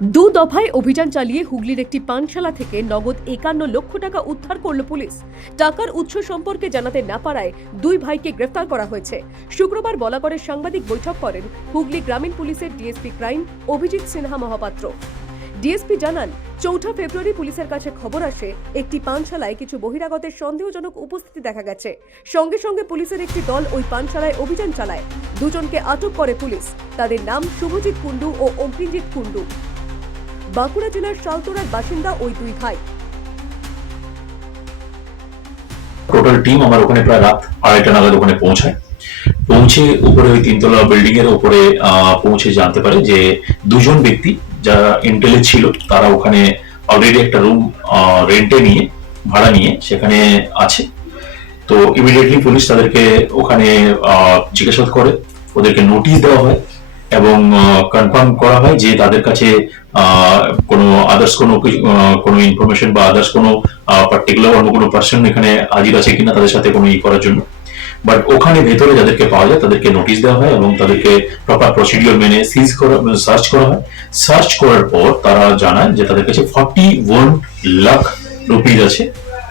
দু দফায় অভিযান চালিয়ে হুগলির একটি পানশালা থেকে নগদ একান্ন লক্ষ টাকা উদ্ধার করল পুলিশ। টাকার উৎস সম্পর্কে জানাতে না পারায় দুই ভাইকে গ্রেফতার করা হয়েছে। শুক্রবার বলাগড়ের সাংবাদিক বৈঠক করেন হুগলি গ্রামীণ পুলিশের DSP crime Abhijit Sinha Mahapatra. DSP জানান, চৌঠা ফেব্রুয়ারি পুলিশের কাছে খবর আসে, একটি পানশালায় কিছু বহিরাগতের সন্দেহজনক উপস্থিতি দেখা গেছে। সঙ্গে সঙ্গে পুলিশের একটি দল ওই পানশালায় অভিযান চালায়। দুজনকে আটক করে পুলিশ। তাদের নাম শুভজিৎ কুণ্ডু ও অগ্নিজিৎ কুণ্ডু। বাঁকুড়া জেলার শালতোড়ার বাসিন্দা ওই দুই ভাই। টোটাল টিম আমার ওখানে প্রায় রাত আড়াইটা নাগাদ ওখানে পৌঁছায়। পৌঁছে উপরে ওই তিনতলা বিল্ডিং এর উপরে পৌঁছে জানতে পারে যে দুজন ব্যক্তি যারা ইন্টেলে ছিল, তারা ওখানে অলরেডি একটা রুম রেন্টে নিয়ে, ভাড়া নিয়ে সেখানে আছে। তো ইমিডিয়েটলি পুলিশ তাদেরকে ওখানে জিজ্ঞাসাবাদ করে, ওদেরকে নোটিশ দেওয়া হয়। এবং কনফার্ম করা হয় যে তাদের কাছে কোনো আদার্স কোনো কোনো ইনফরমেশন বা আদার্স কোনো পার্টিকুলার অন্য কোনো পার্সন এখানে হাজির আছে কিনা তাদের সাথে কোনো ই করার জন্য। বাট ওখানে ভেতরে যাদেরকে পাওয়া যায় তাদেরকে নোটিশ দেওয়া হয় এবং তাদেরকে প্রপার প্রসিডিওর মেনে সিজ করা সার্চ করা হয়। সার্চ করার পর তারা জানায় যে তাদের কাছে ফর্টি ওয়ান লাখ রুপিজ আছে।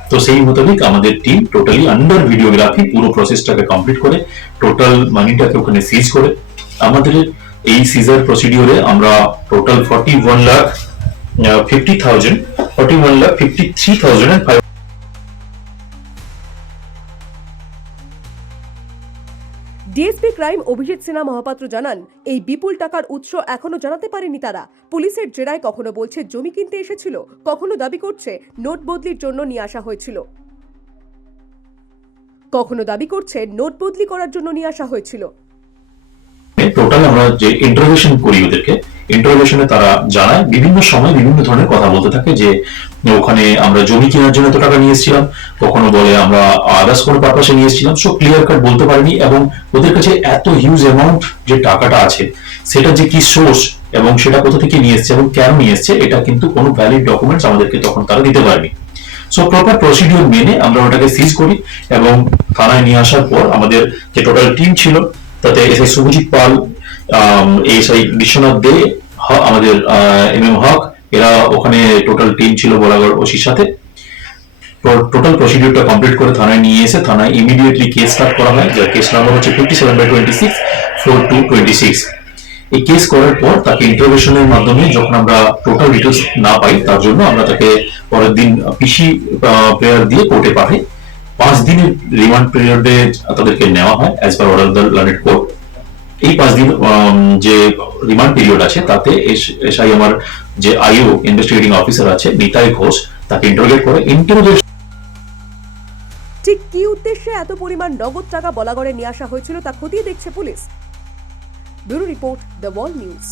তো সেই মোতাবেক আমাদের টিম টোটালি আন্ডার ভিডিওগ্রাফি পুরো প্রসেসটাকে কমপ্লিট করে টোটাল মানিটাকে ওখানে সিজ করে। আমাদের এই সিজার প্রসিডিওরে আমরা total forty one lakh fifty thousand forty one lakh fifty three thousand five DSP crime Abhijit Sinha Mahapatra জানান, এই বিপুল টাকার উৎস এখনও জানাতে পারেনি তারা। পুলিশের জেরায় কখনো বলছে জমি কিনতে এসেছিল, কখনো দাবি করছে নোট বদলির জন্য নিয়ে আসা হয়েছিল। কখনো দাবি করছে নোট বদলি করার জন্য নিয়ে আসা হয়েছিল। আমরা যে ইন্টারোগেশন করি ওদেরকে ইন্টারোগেশনে তারা জানায় বিভিন্ন সময় বিভিন্ন ধরনের কথা বলতে থাকে যে, ওখানে আমরা জমি কেনার জন্য এত টাকা নিয়ে এসেছিলাম, কখনো বলে আমরা আদার্স কোনো পারপাসে নিয়ে এসেছিলাম সো ক্লিয়ার কাট বলতে পারিনি এবং ওদের কাছে এত হিউজ অ্যামাউন্ট যে টাকাটা আছে, সেটা যে কি সোর্স এবং সেটা কোথা থেকে নিয়ে এসছে এবং কেন নিয়ে এসছে, এটা কিন্তু কোনো ভ্যালিড ডকুমেন্টস আমাদেরকে তখন তারা দিতে পারেনি। সো প্রপার প্রসিডিওর মেনে আমরা ওটাকে সিজ করি এবং থানায় নিয়ে আসার পর আমাদের যে টোটাল টিম ছিল, তাতে S I Subhajit Pal SI Biswanath De আমাদের এম এম হক, এরা ওখানে টোটাল টিম ছিল বলাগড় ওসির সাথে। টোটাল প্রসিডিউরটা কমপ্লিট করে থানায় নিয়ে এসে থানায় ইমিডিয়েটলি কেস স্টার্ট করা হয়, যার কেস নাম্বার হচ্ছে fifty seven by twenty six four two twenty six এই কেস করার পর তাকে ইন্টারভেশনের মাধ্যমে যখন আমরা টোটাল ডিটেলস না পাই, তার জন্য আমরা তাকে পরের দিন পিসি প্রেয়ার দিয়ে কোর্টে পাঠাই। পাঁচ দিনের রিমান্ড পিরিয়ডে তাদেরকে নেওয়া হয় as per order the learned court এই পাঁচ দিন যে রিমান্ড পিরিয়ড আছে, তাতে এসআই আমার যে আইও ইনভেস্টিগেটিং অফিসার আছে নিতাই ঘোষ, তাকে ইন্টারোগেট করে ইন্টারোগেট ঠিক কি উদ্দেশ্যে এত পরিমাণ নগদ টাকা বলাগড়ে নিয়ে আসা হয়েছিল তা খতিয়ে দেখছে police? Bureau report, the wall news.